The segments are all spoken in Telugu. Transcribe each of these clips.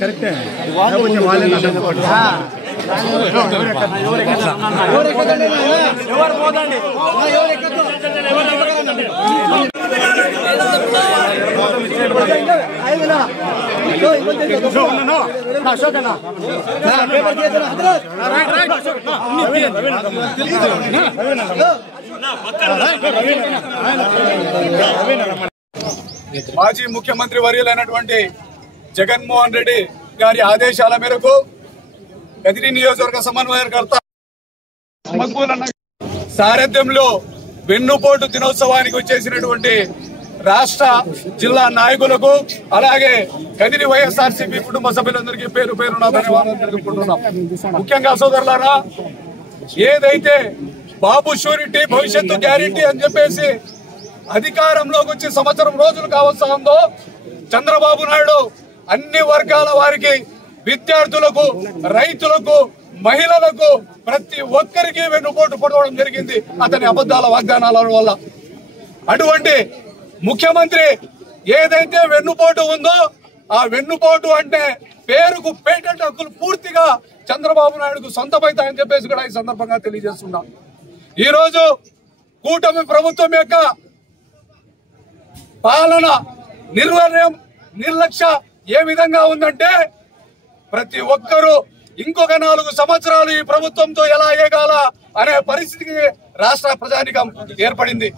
కరెక్టే మాజీ ముఖ్యమంత్రి వర్యులైనటువంటి జగన్మోహన్ రెడ్డి గారి ఆదేశాల మేరకు కదిరి నియోజకవర్గ సమన్వయకర్త సారథ్యంలో వెన్నుపోటు దినోత్సవానికి వచ్చేసినటువంటి రాష్ట్ర జిల్లా నాయకులకు అలాగే కదిరి వైఎస్ఆర్సీపీ కుటుంబ సభ్యులందరికీ పేరు పేరున ధన్యవాదాలు తెలుపుకుంటున్నాం. ముఖ్యంగా సోదరులారా, ఏదైతే బాబు షూరిటీ భవిష్యత్తు గ్యారెంటీ అని చెప్పేసి అధికారంలోకి వచ్చి సంవత్సరం రోజులు కావస్తా ఉందో, చంద్రబాబు నాయుడు అన్ని వర్గాల వారికి, విద్యార్థులకు, రైతులకు, మహిళలకు, ప్రతి ఒక్కరికి వెన్నుపోటు పడవడం జరిగింది అతని అబద్ధాల వాగ్దానాల వల్ల. అటువంటి ముఖ్యమంత్రి ఏదైతే వెన్నుపోటు ఉందో, ఆ వెన్నుపోటు అంటే పేరుకు పేటెంట్ హక్కులు పూర్తిగా చంద్రబాబు నాయుడుకు సొంతమైతాయని చెప్పేసి కూడా ఈ సందర్భంగా తెలియజేస్తున్నాం. ఈ రోజు కూటమి ప్రభుత్వం యొక్క పాలన నిర్లక్ష్య ఏ విధంగా ఉందంటే, ప్రతి ఒక్కరూ ఇంకొక 4 సంవత్సరాలు ఈ ప్రభుత్వంతో ఎలా ఏగాల అనే పరిస్థితికి రాష్ట్ర ప్రజానికం ఏర్పడింది.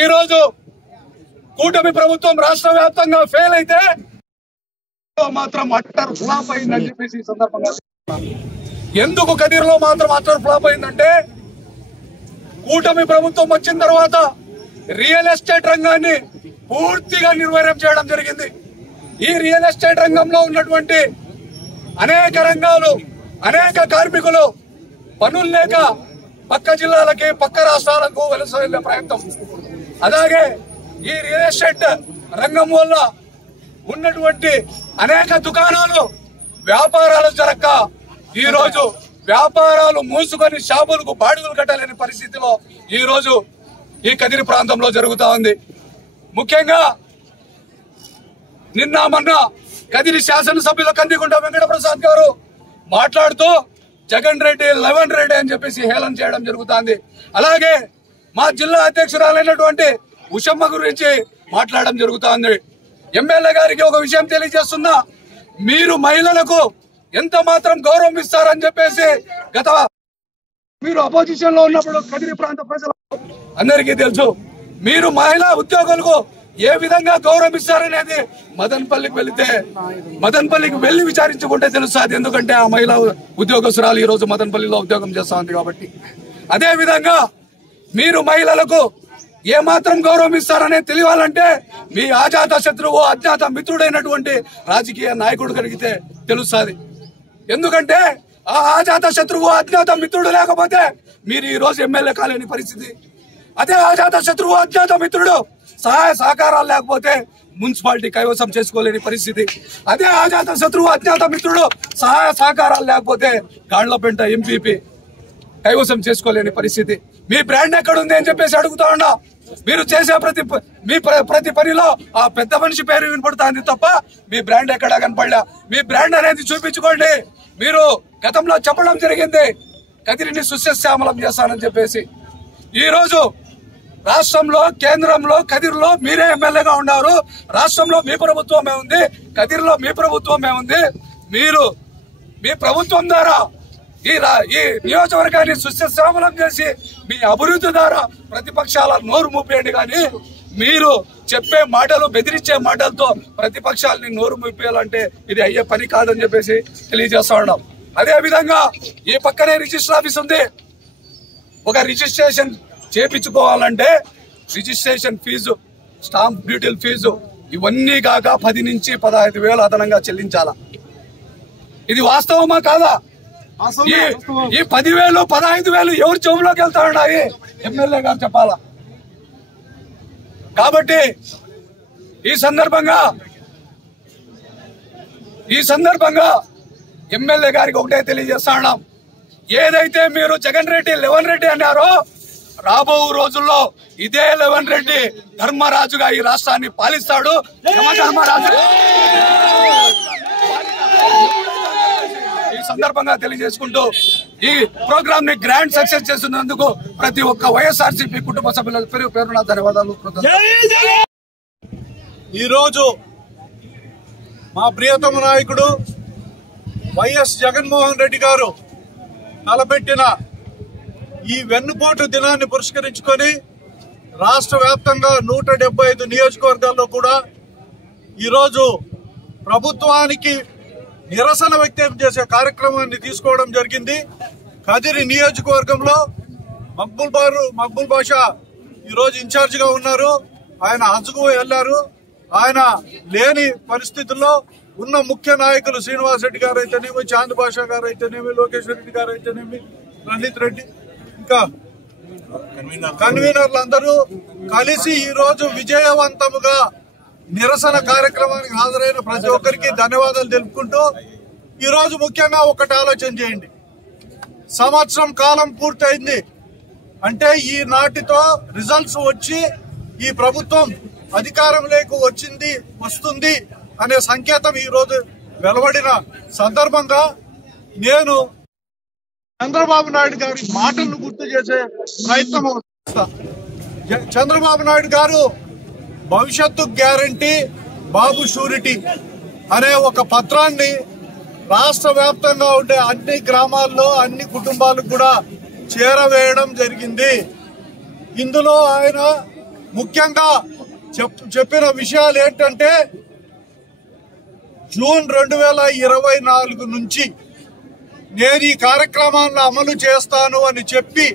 ఈ రోజు కూటమి ప్రభుత్వం రాష్ట్ర వ్యాప్తంగా ఫెయిల్ అయితే మాత్రం అట్టర్ ఫ్లాప్ అయిందని చెప్పేసి ఈ సందర్భంగా ఎందుకు కదిరిలో మాత్రం అట్టర్ ఫ్లాప్ అయిందంటే, కూటమి ప్రభుత్వం వచ్చిన తర్వాత రియల్ ఎస్టేట్ రంగాన్ని పూర్తిగా నిర్వీర్యం చేయడం జరిగింది. ఈ రియల్ ఎస్టేట్ రంగంలో ఉన్నటువంటి అనేక రంగాలు, అనేక కార్మికులు పనులు లేక పక్క జిల్లాలకి, పక్క రాష్ట్రాలకు వలస వెళ్లే ప్రయత్నం. అలాగే ఈ రియల్ ఎస్టేట్ రంగం వల్ల ఉన్నటువంటి అనేక దుకాణాలు, వ్యాపారాలు జరగక ఈ రోజు వ్యాపారాలు మూసుకొని షాపులకు బాడుగులు కట్టలేని పరిస్థితిలో ఈ రోజు ఈ కదిరి ప్రాంతంలో జరుగుతా ఉంది. ముఖ్యంగా నిన్న మొన్న కదిరి శాసనసభ్యుల కందికుంట వెంకటప్రసాద్ గారు మాట్లాడుతూ జగన్ రెడ్డి 11 రెడ్డి అని చెప్పేసి హేళన చేయడం జరుగుతుంది. అలాగే మా జిల్లా అధ్యక్షురాలైనటువంటి ఉషమ్మ గురించి మాట్లాడడం జరుగుతుంది. ఎమ్మెల్యే గారికి ఒక విషయం తెలియజేస్తున్నా, మీరు మహిళలకు ఎంత మాత్రం గౌరవం ఇస్తారని చెప్పేసి మీరు అపోజిషన్ లో ఉన్నప్పుడు కదిరి ప్రాంత ప్రజలకు అందరికీ తెలుసు. మీరు మహిళా ఉద్యోగులకు ఏ విధంగా గౌరవం ఇస్తారనేది మదన్పల్లికి వెళ్లి విచారించుకుంటే తెలుస్తుంది. ఎందుకంటే ఆ మహిళా ఉద్యోగస్తురాలు ఈ రోజు మదన్పల్లిలో ఉద్యోగం చేస్తా ఉంది కాబట్టి. అదే విధంగా మీరు మహిళలకు ఏ మాత్రం గౌరవం ఇస్తారనేది తెలియాలంటే మీ అజాత శత్రువు, అజ్ఞాత మిత్రుడైనటువంటి రాజకీయ నాయకుడు కలిగితే తెలుస్తుంది. ఎందుకంటే ఆ అజాత శత్రువు, అజ్ఞాత మిత్రుడు లేకపోతే మీరు ఈ రోజు ఎమ్మెల్యే కాలేని పరిస్థితి. అదే అజాత శత్రువు, అజ్ఞాత మిత్రుడు సహాయ సహకారాలు లేకపోతే మున్సిపాలిటీ కైవసం చేసుకోలేని పరిస్థితి. అదే అజాత శత్రువు, అజ్ఞాత మిత్రుడు సహాయ సహకారాలు లేకపోతే గాండ్లపెంట ఎంపీపీ కైవసం చేసుకోలేని పరిస్థితి. మీ బ్రాండ్ ఎక్కడుంది అని చెప్పేసి అడుగుతా ఉన్నా. మీరు చేసే ప్రతి పనిలో ఆ పెద్ద మనిషి పేరు వినపడుతుంది తప్ప మీ బ్రాండ్ ఎక్కడా కనపడలే. మీ బ్రాండ్ అనేది చూపించుకోండి. మీరు గతంలో చెప్పడం జరిగింది కదిరిని సుశ్యామలం చేస్తానని చెప్పేసి. ఈ రోజు రాష్ట్రంలో, కేంద్రంలో, కదిరిలో మీరే ఎమ్మెల్యేగా ఉన్నారు. రాష్ట్రంలో మీ ప్రభుత్వమే ఉంది, కదిరిలో మీ ప్రభుత్వమే ఉంది. మీరు మీ ప్రభుత్వం ద్వారా ఈ నియోజకవర్గాన్ని సుశ్యామలం చేసి మీ అభివృద్ధి ద్వారా ప్రతిపక్షాల నోరు మూపేయండి. కానీ మీరు చెప్పే మాటలు, బెదిరించే మాటలతో ప్రతిపక్షాలని నోరు మూపేయాలంటే ఇది అయ్యే పని కాదని చెప్పేసి తెలియజేస్తా ఉన్నాం. అదే విధంగా ఈ పక్కనే రిజిస్టర్ ఆఫీస్ ఉంది. ఒక రిజిస్ట్రేషన్ చేపించుకోవాలంటే రిజిస్ట్రేషన్ ఫీజు, స్టాంప్ డ్యూటీల ఫీజు ఇవన్నీ కాక 10 నుంచి 15,000 అదనంగా చెల్లించాలా. ఇది వాస్తవమా కాదా? ఈ 10,000 15,000 ఎవరి చెవులోకి వెళ్తాయి? ఎమ్మెల్యే గారు చెప్పాలా. కాబట్టి ఈ సందర్భంగా ఎమ్మెల్యే గారికి ఒకటే తెలియజేస్తున్నాం, ఏదైతే మీరు జగన్ రెడ్డి 11 రెడ్డి అన్నారో రాబో రోజుల్లో ఇదే 11 రెడ్డి ధర్మరాజుగా ఈ రాష్ట్రాన్ని పాలిస్తాడు. యమధర్మరాజు ఈ సందర్భంగా తెలియజేసుకుంటూ ఈ ప్రోగ్రామ్ ని గ్రాండ్ సక్సెస్ చేస్తున్నందుకు ప్రతి ఒక్క వైఎస్ఆర్సీపీ కుటుంబ సభ్యుల పేరున ధన్యవాదాలు. ఈరోజు మా ప్రియతమ నాయకుడు వైఎస్ జగన్మోహన్ రెడ్డి గారు తలపెట్టిన ఈ వెన్నుపోటు దినాన్ని పురస్కరించుకొని రాష్ట్ర వ్యాప్తంగా 175 నియోజకవర్గాల్లో కూడా ఈరోజు ప్రభుత్వానికి నిరసన వ్యక్తం చేసే కార్యక్రమాన్ని తీసుకోవడం జరిగింది. కదిరి నియోజకవర్గంలో మక్బుల్ బాషా ఈరోజు ఇన్ఛార్జిగా ఉన్నారు. ఆయన హజ్కు వెళ్లారు. ఆయన లేని పరిస్థితుల్లో ఉన్న ముఖ్య నాయకులు శ్రీనివాస్ రెడ్డి గారు అయితేనేమి, చాంద్ బాషా గారు అయితేనేమి, లోకేశ్వర్ రెడ్డి గారు అయితేనేమి, రణిత్ రెడ్డి, ఇంకా కన్వీనర్లందరూ కలిసి ఈ రోజు విజయవంతముగా నిరసన కార్యక్రమానికి హాజరైన ప్రతి ఒక్కరికి ధన్యవాదాలు తెలుపుకుంటూ ఈ రోజు ముఖ్యంగా ఒకటి ఆలోచన చేయండి. సంవత్సరం కాలం పూర్తయింది అంటే ఈ నాటితో రిజల్ట్స్ వచ్చి ఈ ప్రభుత్వం అధికారంలోకి వస్తుంది అనే సంకేతం ఈ రోజు వెలువడిన సందర్భంగా నేను చంద్రబాబు నాయుడు గారి మాటలను గుర్తు చేసే ప్రయత్నం చేస్తా. చంద్రబాబు నాయుడు గారు భవిష్యత్తు గ్యారంటీ, బాబు షూరిటీ అనే ఒక పత్రాన్ని రాష్ట్ర వ్యాప్తంగా ఉండే అన్ని గ్రామాల్లో అన్ని కుటుంబాలకు కూడా చేరవేయడం జరిగింది. ఇందులో ఆయన ముఖ్యంగా చెప్పిన విషయాలు ఏంటంటే జూన్ 2024 నుంచి నేను ఈ కార్యక్రమాలను అమలు చేస్తాను అని చెప్పి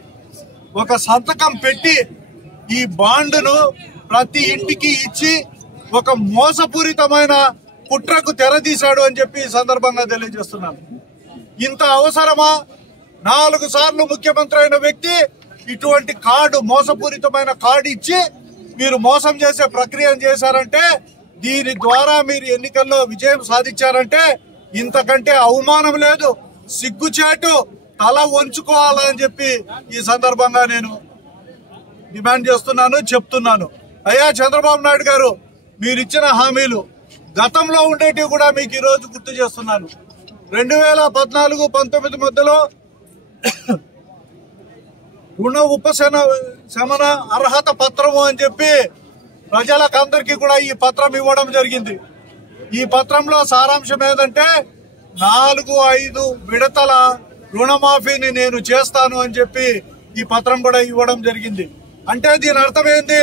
ఒక సంతకం పెట్టి ఈ బాండును ప్రతి ఇంటికి ఇచ్చి ఒక మోసపూరితమైన కుట్రకు తెరదీశాడు అని చెప్పి ఈ సందర్భంగా తెలియజేస్తున్నాను. ఇంత అవసరమా? 4 సార్లు ముఖ్యమంత్రి అయిన వ్యక్తి ఇటువంటి మోసపూరితమైన కార్డు ఇచ్చి మీరు మోసం చేసే ప్రక్రియను చేశారంటే, దీని ద్వారా మీరు ఎన్నికల్లో విజయం సాధించారంటే ఇంతకంటే అవమానం లేదు. సిగ్గుచేటు, తల వంచుకోవాలని చెప్పి ఈ సందర్భంగా నేను డిమాండ్ చేస్తున్నాను, చెప్తున్నాను. అయ్యా చంద్రబాబు నాయుడు గారు, మీరు ఇచ్చిన హామీలు గతంలో ఉండేటివి కూడా మీకు ఈ రోజు గుర్తు చేస్తున్నాను. 2014-19 మధ్యలో రుణ ఉపశమన అర్హత పత్రము అని చెప్పి ప్రజలకందరికీ కూడా ఈ పత్రం ఇవ్వడం జరిగింది. ఈ పత్రంలో సారాంశం ఏదంటే 4-5 విడతల రుణమాఫీని నేను చేస్తాను అని చెప్పి ఈ పత్రం కూడా ఇవ్వడం జరిగింది. అంటే దీని అర్థం ఏంది?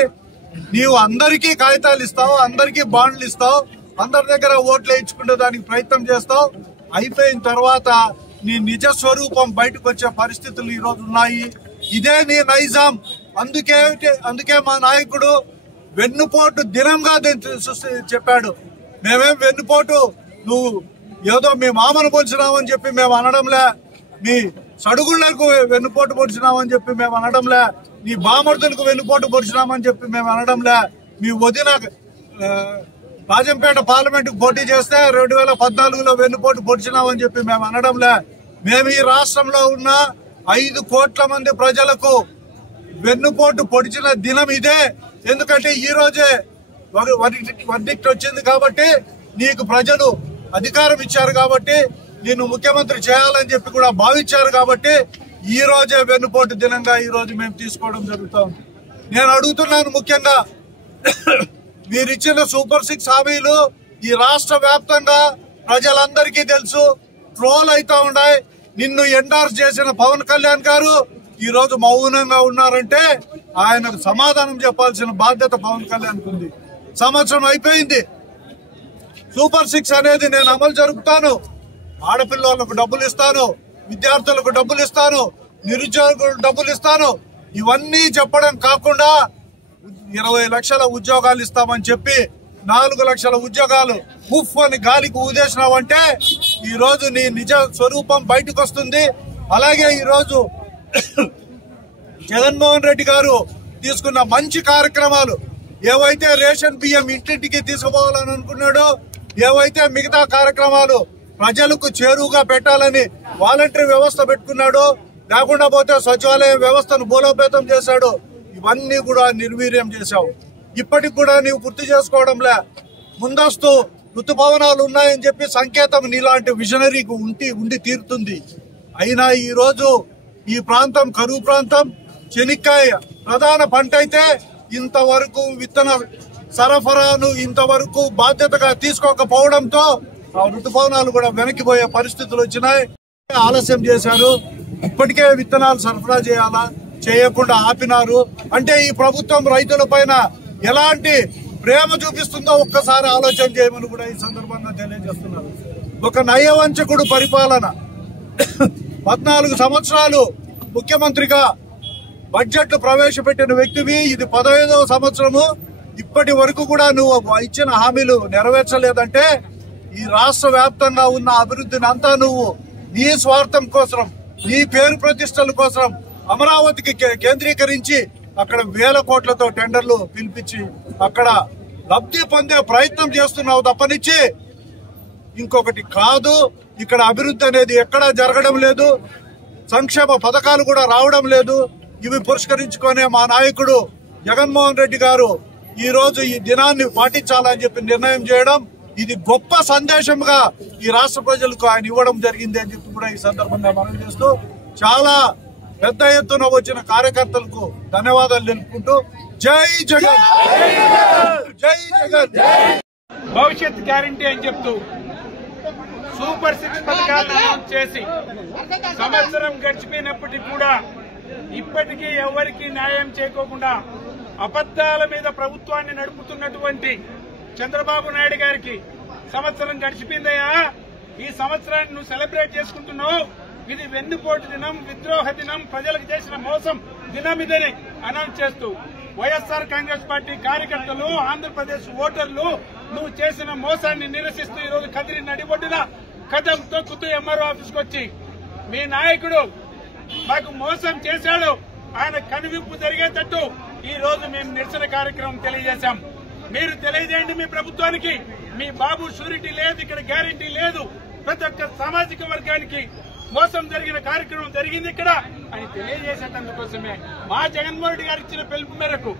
నీవు అందరికీ కాగితాలు ఇస్తావు, అందరికీ బాండ్లు ఇస్తావు, అందరి దగ్గర ఓట్లు వేయించుకునే దానికి ప్రయత్నం చేస్తావు. అయిపోయిన తర్వాత నీ నిజ స్వరూపం బయటకు వచ్చే పరిస్థితులు ఈ రోజు ఉన్నాయి. ఇదే నీ నైజాం. అందుకే మా నాయకుడు వెన్నుపోటు దినంగా చెప్పాడు. మేమేం వెన్నుపోటు నువ్వు ఏదో మీ మామను పొడిచినామని చెప్పి మేము అనడంలే, మీ సడుగుళ్లకు వెన్నుపోటు పొడిచినామని చెప్పి మేము అనడంలే, నీ బామర్దులకు వెన్నుపోటు పొడిచినామని చెప్పి మేము అనడంలే, మీ వదిన రాజంపేట పార్లమెంట్ కు పోటీ చేస్తే 2014లో వెన్నుపోటు పొడిచినామని చెప్పి మేము అనడంలే. మేము ఈ రాష్ట్రంలో ఉన్న 5 కోట్ల మంది ప్రజలకు వెన్నుపోటు పొడిచిన దినం ఇదే. ఎందుకంటే ఈ రోజే వర్డిక్ట్ వచ్చింది కాబట్టి, నీకు ప్రజలు అధికారం ఇచ్చారు కాబట్టి, నిన్ను ముఖ్యమంత్రి చేయాలని చెప్పి కూడా భావించారు కాబట్టి ఈ రోజే వెన్నుపోటు దినంగా ఈ రోజు మేము తీసుకోవడం జరుగుతా ఉంది. నేను అడుగుతున్నాను, ముఖ్యంగా మీరిచ్చిన సూపర్ 6 హామీలు ఈ రాష్ట్ర వ్యాప్తంగా ప్రజలందరికీ తెలుసు, ట్రోల్ అవుతా ఉన్నాయి. నిన్ను ఎండార్స్ చేసిన పవన్ కళ్యాణ్ గారు ఈ రోజు మౌనంగా ఉన్నారంటే ఆయనకు సమాధానం చెప్పాల్సిన బాధ్యత పవన్ కళ్యాణ్ ఉంది. సంవత్సరం అయిపోయింది. సూపర్ 6 అనేది నేను అమలు జరుపుతాను, ఆడపిల్లలకు డబ్బులు ఇస్తాను, విద్యార్థులకు డబ్బులు ఇస్తాను, నిరుద్యోగులకు డబ్బులు ఇస్తాను, ఇవన్నీ చెప్పడం కాకుండా 20 లక్షల ఉద్యోగాలు ఇస్తామని చెప్పి 4 లక్షల ఉద్యోగాలు ఉఫ్ అని గాలికి ఊదేసినావంటే ఈ రోజు నీ నిజ స్వరూపం బయటకు వస్తుంది. అలాగే ఈ రోజు జగన్మోహన్ రెడ్డి గారు తీసుకున్న మంచి కార్యక్రమాలు ఏవైతే రేషన్ బియ్యం ఇంటింటికి తీసుకుపోవాలని అనుకున్నాడో, ఏవైతే మిగతా కార్యక్రమాలు ప్రజలకు చేరువుగా పెట్టాలని వాలంటరీ వ్యవస్థ పెట్టుకున్నాడో, లేకుండా పోతే సచివాలయ వ్యవస్థను బలోపేతం చేశాడు, ఇవన్నీ కూడా నిర్వీర్యం చేశావు. ఇప్పటికి కూడా నీవు గుర్తు చేసుకోవడంలే. ముందస్తు ఋతుపవనాలు ఉన్నాయని చెప్పి సంకేతం నీలాంటి విజనరీకి ఉండి తీరుతుంది. అయినా ఈ రోజు ఈ ప్రాంతం కరువు ప్రాంతం, చెనిక్కాయ ప్రధాన పంట అయితే ఇంతవరకు విత్తన సరఫరాను ఇంతవరకు బాధ్యతగా తీసుకోకపోవడంతో ఆ ఋతుపవనాలు కూడా వెనక్కిపోయే పరిస్థితులు వచ్చినాయి. ఆలస్యం చేశారు. ఇప్పటికే విత్తనాలు సరఫరా చేయాలా, చేయకుండా ఆపినారు. అంటే ఈ ప్రభుత్వం రైతుల పైన ఎలాంటి ప్రేమ చూపిస్తుందో ఒక్కసారి ఆలోచన చేయమని కూడా ఈ సందర్భంగా తెలియజేస్తున్నారు. ఒక నయవంచకుడు పరిపాలన 14 సంవత్సరాలు ముఖ్యమంత్రిగా బడ్జెట్ ప్రవేశపెట్టిన వ్యక్తివి. ఇది 15వ సంవత్సరము. ఇప్పటి వరకు కూడా నువ్వు ఇచ్చిన హామీలు నెరవేర్చలేదంటే ఈ రాష్ట్ర వ్యాప్తంగా ఉన్న అభివృద్ధిని అంతా నువ్వు నీ స్వార్థం కోసం, నీ పేరు ప్రతిష్టల కోసం అమరావతికి కేంద్రీకరించి అక్కడ 1000 కోట్లతో టెండర్లు పిలిపించి అక్కడ లబ్ధి పొందే ప్రయత్నం చేస్తున్నావు తప్పనిచ్చి ఇంకొకటి కాదు. ఇక్కడ అభివృద్ధి అనేది ఎక్కడా జరగడం లేదు. సంక్షేమ పథకాలు కూడా రావడం లేదు. ఇవి పురస్కరించుకునే మా నాయకుడు జగన్మోహన్ రెడ్డి గారు ఈ రోజు ఈ దినాన్ని పాటించాలని చెప్పి నిర్ణయం చేయడం, ఇది గొప్ప సందేశంగా ఈ రాష్ట్ర ప్రజలకు ఆయన ఇవ్వడం జరిగింది అని చెప్పి కూడా ఈ సందర్భంగా మనం చేస్తూ చాలా పెద్ద ఎత్తున వచ్చిన కార్యకర్తలకు ధన్యవాదాలు తెలుపుకుంటూ జై జగన్, జై జగన్. భవిష్యత్ గ్యారంటీ అని చెప్తూ సూపర్ 6 పథకాలను అనౌన్స్ చేసి సంవత్సరం గడిచిపోయినప్పటికీ కూడా ఇప్పటికీ ఎవరికి న్యాయం చేయకోకుండా అబద్దాల మీద ప్రభుత్వాన్ని నడుపుతున్నటువంటి చంద్రబాబు నాయుడు గారికి సంవత్సరం గడిచిపోయిందయ్యా. ఈ సంవత్సరాన్ని నువ్వు సెలబ్రేట్ చేసుకుంటున్నావు. ఇది వెన్నుపోటు దినం, విద్రోహ దినం, ప్రజలకు చేసిన మోసం దినం ఇదని అనౌన్స్ చేస్తూ వైఎస్ఆర్ కాంగ్రెస్ పార్టీ కార్యకర్తలు, ఆంధ్రప్రదేశ్ ఓటర్లు నువ్వు చేసిన మోసాన్ని నిరసిస్తూ ఈరోజు కదిరి నడిబొడ్డున కదం తొక్కుతూ ఎంఆర్ఓ ఆఫీస్కి వచ్చి మీ నాయకుడు మాకు మోసం చేశాడు, ఆయన కనువిప్పు జరిగేటట్టు ఈ రోజు మేము నిరసన కార్యక్రమం తెలియజేశాం. మీరు తెలియజేయండి మీ ప్రభుత్వానికి, మీ బాబు షూరిటీ లేదు, ఇక్కడ గ్యారంటీ లేదు, ప్రతి ఒక్క సామాజిక వర్గానికి మోసం జరిగిన కార్యక్రమం జరిగింది ఇక్కడ అని తెలియజేసేటందుకోసమే మా జగన్మోహన్ రెడ్డి గారు ఇచ్చిన పిలుపు మేరకు,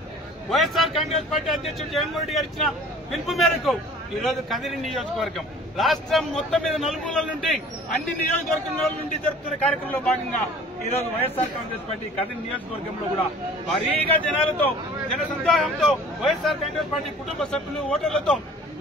వైఎస్ఆర్ కాంగ్రెస్ పార్టీ అధ్యక్షుడు జగన్మోహన్ రెడ్డి గారు ఇచ్చిన పిలుపు మేరకు ఈ రోజు కదిరి నియోజకవర్గం రాష్ట్రం మొత్తం మీద నలుమూలల నుండి అన్ని నియోజకవర్గంలో నుండి జరుపుతున్న కార్యక్రమంలో భాగంగా ఈ రోజు వైఎస్ఆర్ కాంగ్రెస్ పార్టీ కదిరి నియోజకవర్గంలో కూడా భారీగా జనాలతో, జన సందోహంతో వైఎస్ఆర్ కాంగ్రెస్ పార్టీ కుటుంబ సభ్యులు, ఓటర్లతో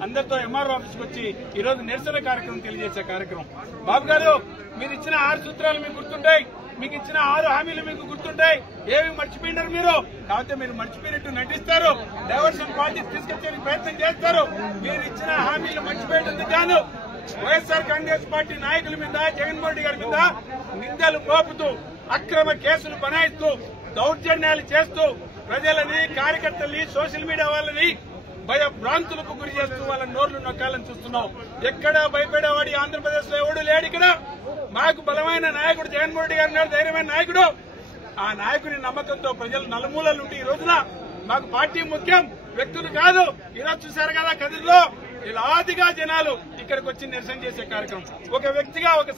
అందరితో ఎంఆర్ఓ ఆఫీస్కి వచ్చి ఈ రోజు నిరసన కార్యక్రమం తెలియజేసే కార్యక్రమం. బాబు గారు మీరు ఇచ్చిన 6 సూత్రాలు మీకు గుర్తుంటాయి, మీకు ఇచ్చిన 6 హామీలు మీకు గుర్తుంటాయి. ఏమి మర్చిపోయినారు మీరు? కాబట్టి మీరు మర్చిపోయినట్టు నటిస్తారు, డైవర్షన్ పాలిటిక్స్ తీసుకొచ్చే ప్రయత్నం చేస్తారు. మీరు ఇచ్చిన హామీలు మర్చిపోయేందుకు గాను వైఎస్ఆర్ కాంగ్రెస్ పార్టీ నాయకుల మీద, జగన్మోహన్ రెడ్డి గారి మీద నిందలు మోపుతూ, అక్రమ కేసులు బనాయిస్తూ, దౌర్జన్యాలు చేస్తూ ప్రజలని, కార్యకర్తల్ని, సోషల్ మీడియా వాళ్ళని భయభ్రాంతులకు గురి చేస్తూ వాళ్ళ నోర్లు నొక్కాలని చూస్తున్నావు. ఎక్కడా భయపడేవాడి ఆంధ్రప్రదేశ్ లో ఎవడు లేడు. ఇక్కడ మాకు బలమైన నాయకుడు జగన్మోహన్ రెడ్డి గారు ఉన్నారు, ధైర్యమైన నాయకుడు. ఆ నాయకుని నమ్మకంతో ప్రజలు నలుమూలల నుండి ఈ రోజున మాకు పార్టీ ముఖ్యం, వ్యక్తులు కాదు. ఈరోజు చూశారు కదా కదిరిలో ఇలాదిగా జనాలు ఇక్కడికి వచ్చి నిరసన చేసే కార్యక్రమం. ఒక వ్యక్తిగా, ఒక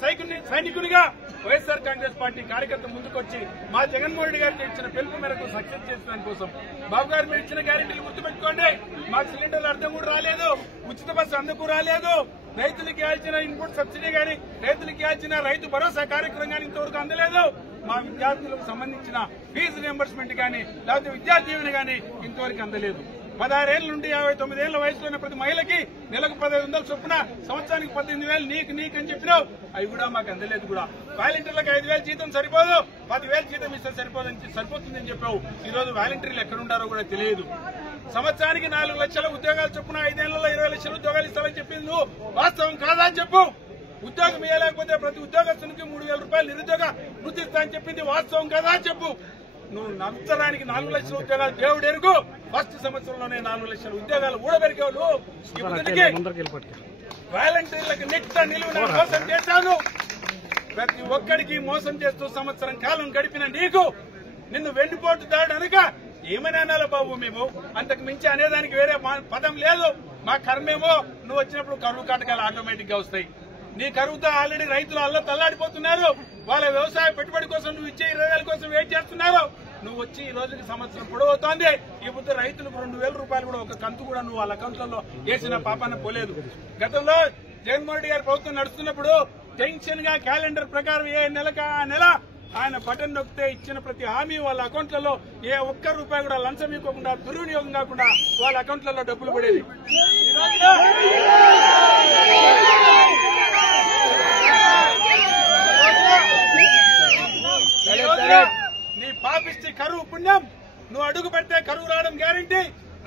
సైనికునిగా వైఎస్ఆర్ కాంగ్రెస్ పార్టీ కార్యకర్త ముందుకొచ్చి మా జగన్మోహన్ రెడ్డి గారికి ఇచ్చిన పిలుపు మేరకు సక్సెస్ చేసడానికి కోసం బాబు గారు మీరు ఇచ్చిన గ్యారెంటీలు గుర్తుపెట్టుకోండి. మాకు సిలిండర్లు అర్థం కూడా రాలేదు, ఉచిత బస్సు అందుకు రాలేదు, రైతులకు ఇవ్వాల్సిన ఇన్పుట్ సబ్సిడీ గానీ, రైతులకు ఇవ్వాల్సిన రైతు భరోసా కార్యక్రమం గానీ ఇంతవరకు అందలేదు. మా విద్యార్థులకు సంబంధించిన ఫీజు రియంబర్స్మెంట్ గానీ, లేకపోతే విద్యా దీవెన గానీ ఇంతవరకు అందలేదు. 16 ఏళ్ల నుండి 59 ఏళ్ల వయసులో ఉన్న ప్రతి మహిళకి నెలకు 1500 చొప్పున, సంవత్సరానికి 18,000 నీకు అని చెప్పినావు. అవి కూడా మాకు అందలేదు. కూడా వాలంటీర్లకు 5,000 జీతం సరిపోదు, 10,000 జీతం ఇస్తే సరిపోతుందని చెప్పావు. ఈ రోజు వాలంటీర్లు ఎక్కడుంటారో కూడా తెలియదు. సంవత్సరానికి 4 లక్షల ఉద్యోగాలు చొప్పున 5 ఏళ్లలో 20 లక్షల ఉద్యోగాలు ఇస్తామని చెప్పింది నువ్వు వాస్తవం కాదా అని చెప్పు. ఉద్యోగం ఇవ్వలేకపోతే ప్రతి ఉద్యోగస్తునికి 3,000 రూపాయలు నిరుద్యోగ వృత్తి ఇస్తా అని చెప్పింది వాస్తవం కాదా అని చెప్పు. నువ్వు నచ్చడానికి 4 లక్షల ఉద్యోగాలు దేవుడు ఎరుగు. ఫస్ట్ సంవత్సరంలోనే 4 లక్షల ఉద్యోగాలు ఊడబెరిగావు నువ్వు. వాలంటీర్లకు నిట్ట నిలువున మోసం చేశాను. ప్రతి ఒక్కడికి మోసం చేస్తూ సంవత్సరం కాలం గడిపిన నీకు నిన్ను వెన్నుపోటు దాడు అనక ఏమని అనాలి బాబు? మేము అంతకు మించి అనేదానికి వేరే పదం లేదు. మా కర్మేమో నువ్వు వచ్చినప్పుడు కరువు కాటకాలు ఆటోమేటిక్ గా వస్తాయి. నీ కరువుతో ఆల్రెడీ రైతులు అల్ల తల్లాడిపోతున్నారు. వాళ్ళ వ్యవసాయ పెట్టుబడి కోసం నువ్వు ఇచ్చే 20,000 కోసం వెయిట్ చేస్తున్నారు. నువ్వు వచ్చి ఈ రోజుకి సంవత్సరం పొడవుతోంది. ఈ పొద్దు రైతులకు 2,000 రూపాయలు కూడా ఒక కంతు కూడా నువ్వు వాళ్ళ అకౌంట్లలో వేసిన పాపాన పోలేదు. గతంలో జగన్మోహన్ రెడ్డి గారి ప్రభుత్వం నడుస్తున్నప్పుడు టెన్షన్ గా క్యాలెండర్ ప్రకారం ఏ నెలకు ఆ నెల ఆయన బటన్ నొక్కితే ఇచ్చిన ప్రతి హామీ వాళ్ళ అకౌంట్లలో ఏ ఒక్క రూపాయి కూడా లంచం ఇవ్వకుండా దుర్వినియోగం కాకుండా వాళ్ళ అకౌంట్లలో డబ్బులు పడేది. నీ పాపిష్టి కరువు పుణ్యం నువ్వు అడుగు పెడితే కరువు రావడం గ్యారంటీ.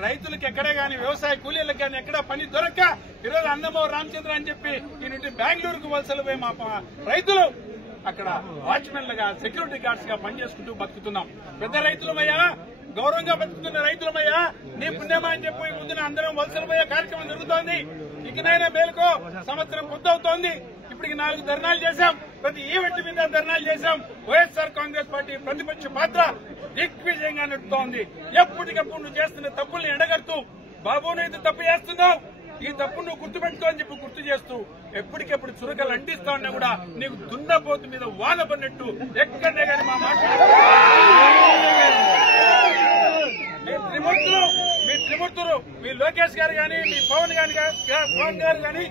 రైతులకు ఎక్కడే గాని వ్యవసాయ కూలీలకు గాని ఎక్కడా పని దొరక్క ఈరోజు అన్నమో రామచంద్ర అని చెప్పి ఈ నుండి బెంగళూరుకు వలసలు పోయి మా రైతులు అక్కడ వాచ్మెన్లుగా సెక్యూరిటీ గార్డ్స్ గా పనిచేసుకుంటూ బతుకుతున్నాం. పెద్ద రైతులమయ్యా, గౌరవంగా బతుకుతున్న రైతులమయ్యా, నీ పుణ్యమా అని చెప్పి ముందున అందరం వలసలు పోయే కార్యక్రమం జరుగుతోంది. ఇకనైనా మేలుకో. సంవత్సరం పూర్తవుతోంది. ఇప్పటికి 4 ధర్నాలు చేశాం. ప్రతి ఈవెంట్ మీద ధర్నాలు చేశాం. వైఎస్ఆర్ కాంగ్రెస్ పార్టీ ప్రతిపక్ష పాత్ర దిగ్విజయంగా నడుస్తోంది. ఎప్పటికప్పుడు నువ్వు చేస్తున్న తప్పుల్ని ఎండగడుతూ బాబు నువ్వు తప్పు చేస్తున్నావు, ఈ తప్పు నువ్వు గుర్తుపెట్టుకో అని చెప్పి గుర్తు చేస్తూ ఎప్పటికెప్పుడు చురకలు అంటిస్తా ఉన్నా కూడా నీకు దున్నపోతు మీద వాన పడినట్టు ఎక్కడనే కానీ మా మాట మీ త్రిమూర్తులు మీ లోకేష్ గారు గాని మీ పవన్ గారు గాని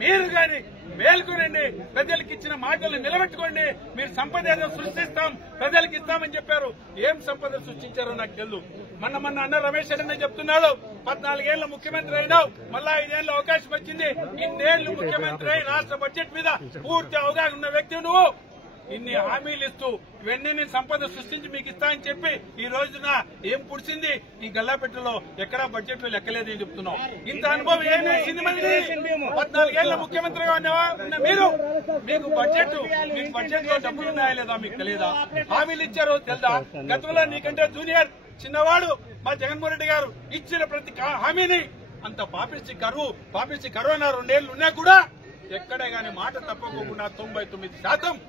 మీరు గాని మేల్కొనండి. ప్రజలకు ఇచ్చిన మాటలు నిలబెట్టుకోండి. మీరు సంపద ఏదో సృష్టిస్తాం ప్రజలకు ఇస్తామని చెప్పారు. ఏం సంపద సృష్టించారో నాకు తెలుసు. మొన్న అన్న రమేష్ అన్న చెప్తున్నాడు 14 ఏళ్ల ముఖ్యమంత్రి అయినావు, మళ్ళా 5 ఏళ్ల అవకాశం వచ్చింది. ఇన్నేళ్లు ముఖ్యమంత్రి అయి రాష్ట్ర బడ్జెట్ మీద పూర్తి అవగాహన ఉన్న వ్యక్తి నువ్వు. ఇన్ని హామీలు ఇస్తూ ఇవన్నీ నేను సంపద సృష్టించి మీకు ఇస్తా అని చెప్పి ఈ రోజున ఏం పుడిచింది? ఈ గల్లాపెట్టలో ఎక్కడా బడ్జెట్ లో లెక్కలేదు అని చెప్తున్నావు. ఇంత అనుభవం ఏం వేసింది? మరి 14 ఏళ్ల ముఖ్యమంత్రిగా ఉన్న మీరు మీకు బడ్జెట్ లో డబ్బులు ఉన్నాయా లేదా మీకు తెలియదా? హామీలు ఇచ్చారో తెలుదా? గతంలో నీకంటే జూనియర్ చిన్నవాడు మా జగన్మోహన్ రెడ్డి గారు ఇచ్చిన ప్రతి హామీని అంత పాపిష్టి కరోనా 2 ఏళ్లు ఉన్నా కూడా ఎక్కడే గాని మాట తప్పకోకుండా 99%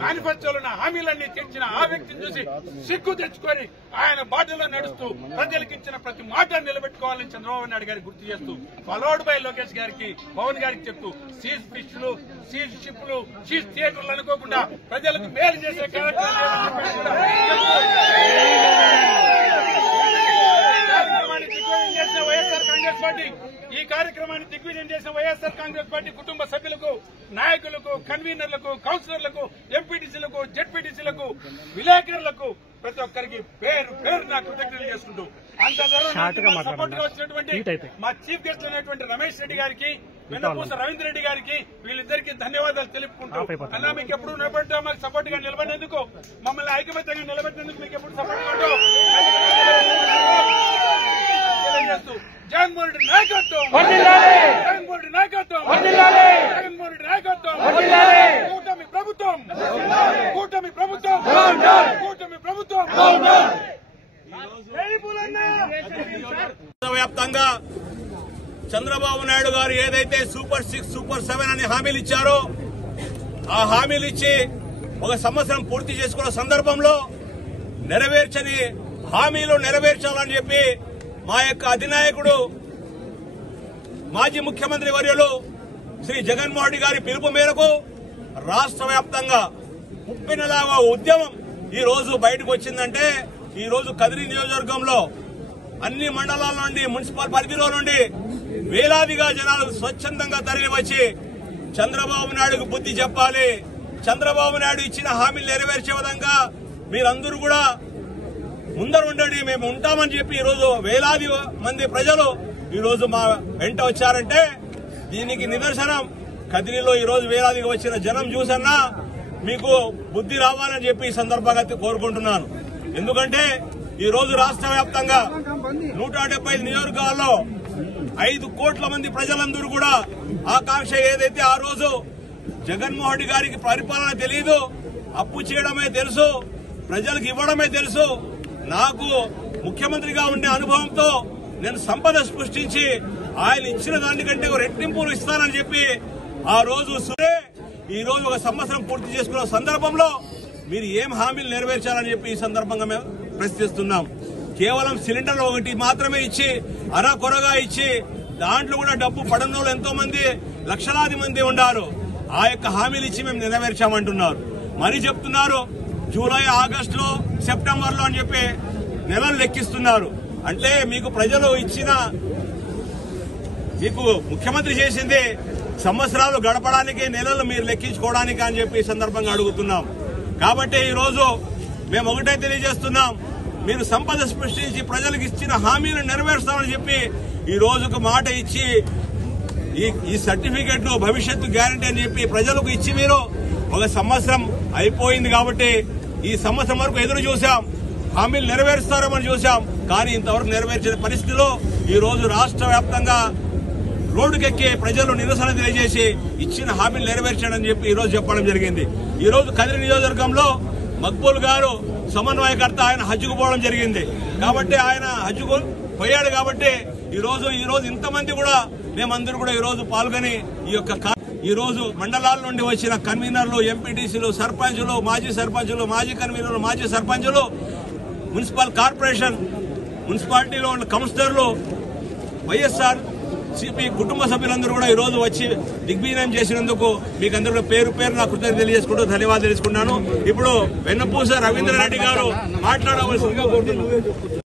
మేనిఫెస్టోలో ఉన్న హామీలన్నీ తెచ్చిన ఆ వ్యక్తిని చూసి సిగ్గు తెచ్చుకొని ఆయన బాటలో నడుస్తూ ప్రజలకు ఇచ్చిన ప్రతి మాట నిలబెట్టుకోవాలని చంద్రబాబు నాయుడు గారికి గుర్తు చేస్తూ ఫాలోడ్ బై లోకేష్ గారికి పవన్ గారికి చెప్తూ సీజ్ ఫిష్లు, సీజ్ షిప్లు, సీజ్ థియేటర్లు అనుకోకుండా ప్రజలకు మేలు చేసే కార్యక్రమాన్ని దిగ్విజయం చేసిన వైఎస్ఆర్ కాంగ్రెస్ పార్టీ కుటుంబ సభ్యులకు, నాయకులకు, కన్వీనర్లకు, కౌన్సిలర్లకు, ఎంపీటీసీలకు, జెడ్పీటీసీలకు, విలేకరులకు ప్రతి ఒక్కరికి పేరు నా కృతజ్ఞతలు చేసుకుంటూ సపోర్ట్ గా వచ్చినటువంటి మా చీఫ్ గెస్ట్ అయినటువంటి రమేష్ రెడ్డి గారికి, వెన్నపూస రవీంద్ర రెడ్డి గారికి వీళ్ళిద్దరికీ ధన్యవాదాలు తెలుపుకుంటూ అన్నా మీకు ఎప్పుడు నిలబడ్డా మాకు సపోర్ట్ గా నిలబడినందుకు, మమ్మల్ని ఐకమత్యంగా నిలబెట్టినందుకు మీకు ఎప్పుడు సపోర్ట్ గా తెలియజేస్తూ జగన్మోహన్ రెడ్డి నాయకత్వం, జగన్మోహన్ రెడ్డి నాయకత్వం, జగన్మోహన్ రెడ్డి నాయకత్వం, కూటమి ప్రభుత్వం, కూటమి ప్రభుత్వం, కూటమి ప్రభుత్వం. వ్యాప్తంగా చంద్రబాబు నాయుడు గారు ఏదైతే సూపర్ 6, సూపర్ 7 అని హామీలు ఇచ్చారో ఆ హామీలు ఇచ్చి 1 సంవత్సరం పూర్తి చేసుకున్న సందర్భంలో నెరవేర్చని హామీలు నెరవేర్చాలని చెప్పి మా యొక్క అధినాయకుడు మాజీ ముఖ్యమంత్రి వర్యులు శ్రీ జగన్మోహన్ రెడ్డి గారి పిలుపు మేరకు రాష్ట్ర వ్యాప్తంగా ఉప్పెనలాగా ఉద్యమం ఈ రోజు బయటకు వచ్చిందంటే, ఈ రోజు కదిరి నియోజకవర్గంలో అన్ని మండలాల నుండి, మున్సిపల్ పరిధిలో నుండి వేలాదిగా జనాలు స్వచ్ఛందంగా తరలివచ్చి చంద్రబాబు నాయుడుకు బుద్ధి చెప్పాలి, చంద్రబాబు నాయుడు ఇచ్చిన హామీలు నెరవేర్చే విధంగా మీరందరూ కూడా ముందర ఉండండి, మేము ఉంటామని చెప్పి ఈరోజు వేలాది మంది ప్రజలు ఈరోజు మా వెంట వచ్చారంటే దీనికి నిదర్శనం కదిరిలో ఈరోజు వేలాదిగా వచ్చిన జనం చూసన్నా మీకు బుద్ధి రావాలని చెప్పి ఈ సందర్భంగా కోరుకుంటున్నాను. ఎందుకంటే ఈ రోజు రాష్ట్ర వ్యాప్తంగా 175 నియోజకవర్గాల్లో 5 కోట్ల మంది ప్రజలందరూ కూడా ఆకాంక్ష ఏదైతే ఆ రోజు జగన్మోహన్ రెడ్డి గారికి పరిపాలన తెలియదు, అప్పు చేయడమే తెలుసు, ప్రజలకు ఇవ్వడమే తెలుసు, నాకు ముఖ్యమంత్రిగా ఉండే అనుభవంతో నేను సంపద సృష్టించి ఆయన ఇచ్చిన దానికంటే రెట్టింపులు ఇస్తానని చెప్పి ఆ రోజు ఈ రోజు ఒక సంవత్సరం పూర్తి చేసుకున్న సందర్భంలో మీరు ఏం హామీలు నెరవేర్చాలని చెప్పి ఈ సందర్భంగా మేము ప్రశ్నిస్తున్నాం. కేవలం సిలిండర్లు ఒకటి మాత్రమే ఇచ్చి అరకొరగా ఇచ్చి దాంట్లో కూడా డబ్బు పడని వాళ్ళు ఎంతో మంది లక్షలాది మంది ఉన్నారు. ఆ యొక్క హామీలు ఇచ్చి మేము నెరవేర్చామంటున్నారు. మరి చెప్తున్నారు జూలై, ఆగస్టులో, సెప్టెంబర్లో అని చెప్పి నెలలు లెక్కిస్తున్నారు. అంటే మీకు ప్రజలు ఇచ్చిన, మీకు ముఖ్యమంత్రి చేసింది సంవత్సరాలు గడపడానికి, నెలలు మీరు లెక్కించుకోవడానికి అని చెప్పి ఈ సందర్భంగా అడుగుతున్నాం. కాబట్టి ఈ రోజు మేము ఒకటే తెలియజేస్తున్నాం, మీరు సంపద సృష్టించి ప్రజలకు ఇచ్చిన హామీలను నెరవేరుస్తామని చెప్పి ఈ రోజుకు మాట ఇచ్చి ఈ సర్టిఫికెట్ ను భవిష్యత్తు గ్యారంటీ అని చెప్పి ప్రజలకు ఇచ్చి మీరు ఒక సంవత్సరం అయిపోయింది. కాబట్టి ఈ సంవత్సరం వరకు ఎదురు చూశాం, హామీలు నెరవేరుస్తారని చూశాం. కానీ ఇంతవరకు నెరవేర్చిన పరిస్థితిలో ఈ రోజు రాష్ట్ర వ్యాప్తంగా రోడ్డుకెక్కి ప్రజలు నిరసన తెలియజేసి ఇచ్చిన హామీలు నెరవేర్చాడని చెప్పి ఈ రోజు చెప్పడం జరిగింది. ఈ రోజు కదిరి నియోజకవర్గంలో మక్బూల్ గారు సమన్వయకర్త, ఆయన హజ్జుకు పోవడం జరిగింది. కాబట్టి ఆయన హజ్జుకు పోయాడు. కాబట్టి ఈ రోజు ఇంతమంది కూడా మేమందరూ కూడా ఈ రోజు పాల్గొని ఈ రోజు మండలాల నుండి వచ్చిన కన్వీనర్లు, ఎంపీటీసీలు, సర్పంచులు, మాజీ సర్పంచులు, మాజీ కన్వీనర్లు, మాజీ సర్పంచులు, మున్సిపల్ కార్పొరేషన్, మున్సిపాలిటీలో ఉన్న కౌన్సిలర్లు, వైఎస్ఆర్ సిపి కుటుంబ సభ్యులందరూ కూడా ఈ రోజు వచ్చి దిగ్విజయం చేసినందుకు మీకు అందరూ పేరు నా కృతజ్ఞతలు తెలియజేసుకుంటూ ధన్యవాదాలు తెలుసుకున్నాను. ఇప్పుడు వెన్నపూస రవీంద్రారెడ్డి గారు మాట్లాడవలసిందిగా కోరుతున్నాను.